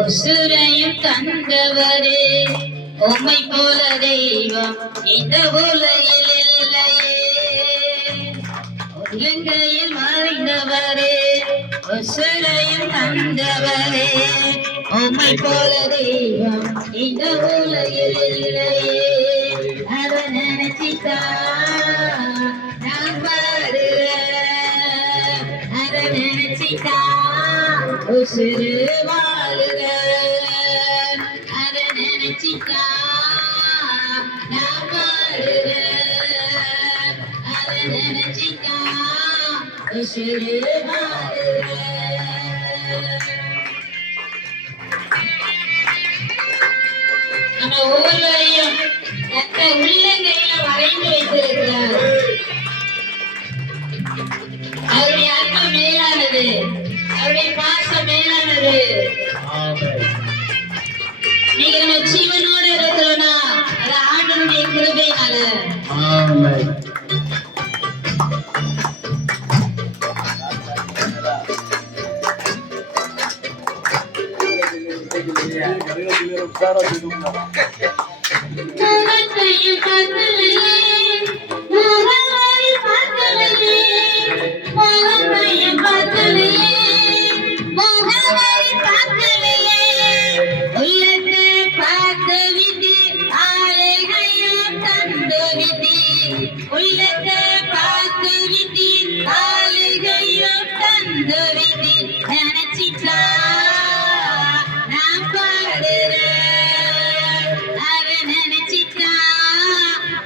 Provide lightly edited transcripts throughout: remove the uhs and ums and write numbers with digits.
உசுரையும் தந்தவரே, உம்மை போல தெய்வம் இந்த உலகில் இல்லையே. இலங்கையில் வாழ்ந்தவரே, உசுரையும் தந்தவரே, உம்மை போல தெய்வம் இந்த உலகில் இல்லையே. அத நினைச்சிட்டா நான் பாடுறேன், அத நினைச்சிட்டா உசுறு வாழுறேன், அத நினைச்சிட்டா நான் பாடுறேன், அத நினைச்சிட்டா உசுறு வாழுறேன். நம்ம ஒவ்வொருவரையும் தக்க உள்ளங்கையில வரைந்து வைத்திருக்கிறார். அவருடைய அன்பு மேலானது, அவருடைய பாசம் மேலானது. நீங்க நம்ம ஜீவனோட இருக்கிறோம்னா அது ஆண்டவருடைய கிருபையினால.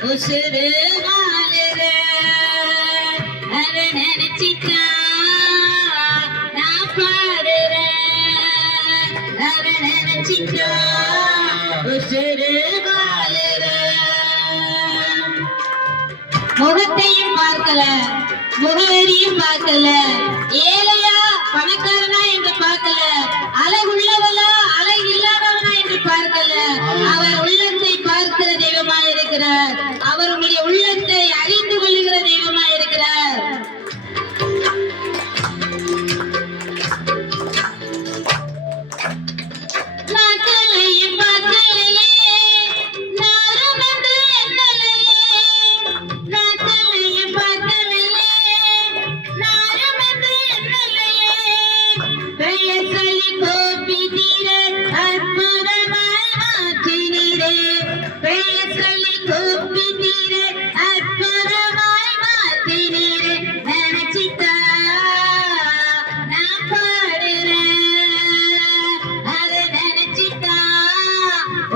உசுறு வாழுறேன், அத நினைச்சிட்டா நான் பாடுறேன், அத நினைச்சிட்டா உசுறு வாழுறேன். முகத்தையும் பார்க்கல, முகவரியும் பார்க்கல, ஏழையா பணக்காரனா என்று பார்க்கல, அழகுள்ளவளா அழகு இல்லாதவனா என்று பார்க்கல. அவர் உள்ளத்தை பார்க்கிற தெய்வமாய் இருக்கிறார். அவர் உங்களுடைய உள்ளத்தை அறிந்து கொள்ளுகிற தெய்வமாய் இருக்கிறார்.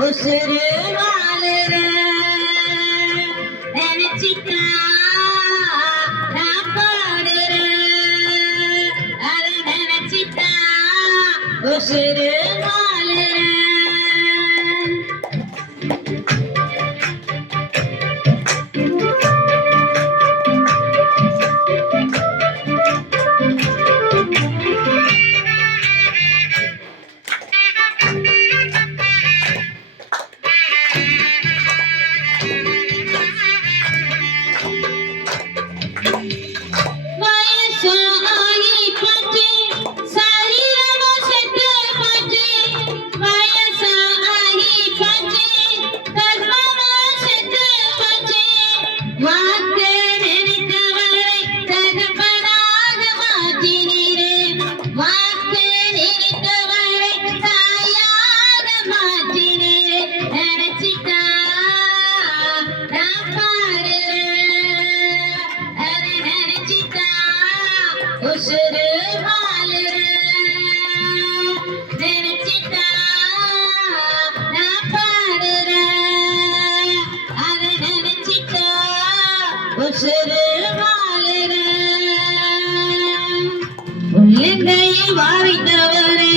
உசுறு வாழுறேன், நினைச்சிட்டா நான் பாடுறேன், அத நினைச்சிட்டா உசுறு வாழுறேன். உசுறு வாழுறேன், நினைச்சிட்டா நான் பாடுறேன், அத நினைச்சிட்டா உசுறு வாழுறேன். உள்ளங்கையில் வாழ்ந்தவரே,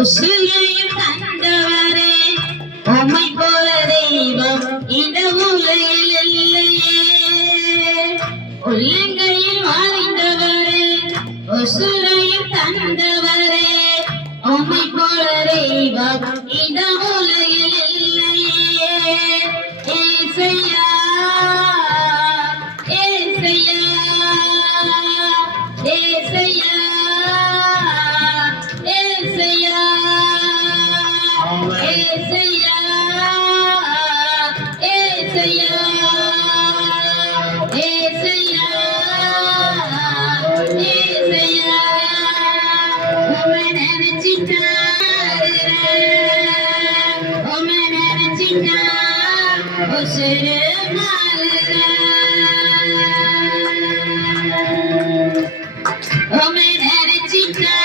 உசுரையும் தந்தவரே, உம்மை போல தெய்வம் இந்த உலகில் இல்லையே. உள்ளங்கையில் வாழ்ந்தவரே, உசுரையும் தந்தவரே, உம்மை போல தெய்வம் இந்த உலகில் இல்லையே. ஏசையா ஏசையா ஏசையா ஏசையா உசுரு மாறுற உமை நினைச்சிட்டா